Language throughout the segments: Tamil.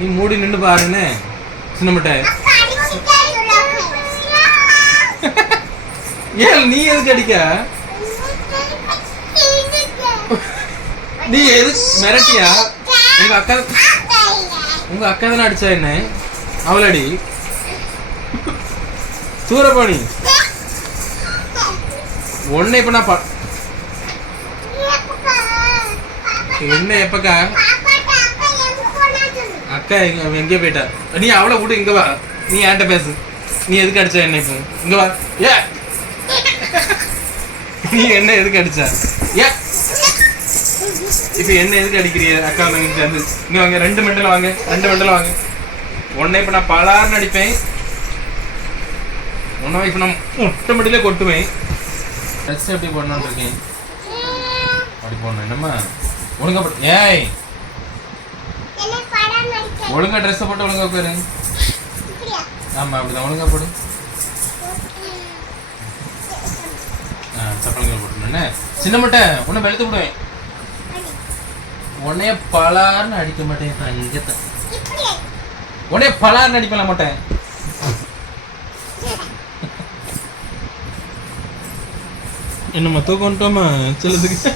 நீ மூடி நின்று பாருன்னு. சின்ன முட்டை. ஏன் நீ எதுக்கு அடிக்க? நீ எது மிரட்டியா? உங்க அக்கா உங்க அக்கா தானே அடிச்சா என்ன? அவளடி. சூரபாணி ஒன்னை இப்ப நான் என்ன எப்பக்கா? அக்கா எங்க அவ எங்கேயோ போயிட்டா. நீ அவளை விட்டு இங்க வா. நீ என்கிட்ட பேசு. நீ எதுக்கு அடிச்ச என்ன இப்போ? இங்க வா. ஏ. நீ என்ன எதுக்கு அடிச்ச? ஏ. இப்போ என்ன எதுக்கு அடிக்கிறீ? அக்கா தங்கச்சி சேர்ந்து இங்க வாங்க ரெண்டு மெண்டல வாங்க ரெண்டு மெண்டல வாங்க. உன்னை இப்ப நான் பலார்னு அடிப்பேன். உன்னை இப்ப நான் முட்டை மட்டிலே கொட்டுவேன். ட்ரெஸ் எப்படி போடணும்னு இருக்கேன் அப்படி போடணும். என்னம்மா? ஒழுங்கா ஏய். ஒழுங்கா ட்ரெஸ் போட்டு ஒழுங்கா உட்காரு. ஆமா அப்படிதான். ஒழுங்கா போடு. ஆ சப்பளங்கள் போட்டு என்ன சின்ன மட்டை உன்னை வெளுத்து விடுவேன். உன்னைய பலார்னு அடிக்க மாட்டேன் தங்கத்தை உன்னைய பலார்னு அடிக்கல மாட்டேன் என்னம்மா தூக்கம் வந்துட்டோமா? சிலதுக்கு?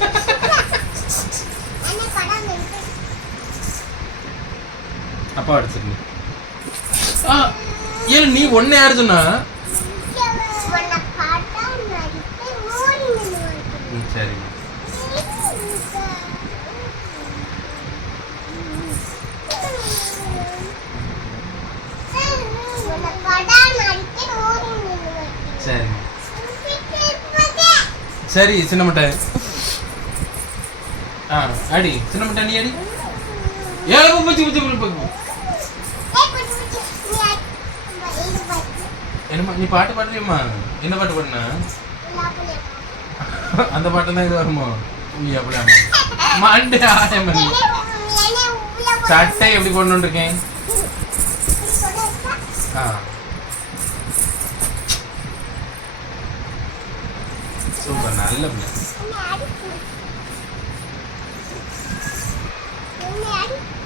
அப்பா அடிச்சிருங்க ஆ ஏன் நீ ஒன்னே யாரு சொன்னா? ம், சரி. சின்ன மட்டை. ஆ அடி சின்ன மட்டை நீ அடி. ஏழு பூச்சி பூச்சி பூச்சி. என்னம்மா நீ பாட்டு பாடுறியம்மா. என்ன பாட்டு பாடினா? அந்த பாட்டு தான் இது வருமோ? நீ அப்படியா மண்டே ஆயம் சட்டை எப்படி கொண்டு இருக்கேன்? ஆ. சூப்பர் நல்ல பிள்ளை.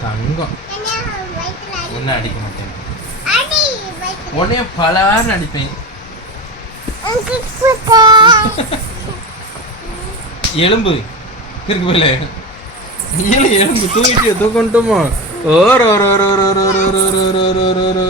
தங்கம். ஒன்னும் அடிக்க மாட்டேன் உடனே பலார்னு அடிப்பேன் எலும்பு கிறுக்கு போயில எலும்பு தூங்கிட்டு தூக்கண்டுமோ ஓர் ஓர் ஓர் ஓர் ஓர் ஓர் ஓர் ஓர் ஓர்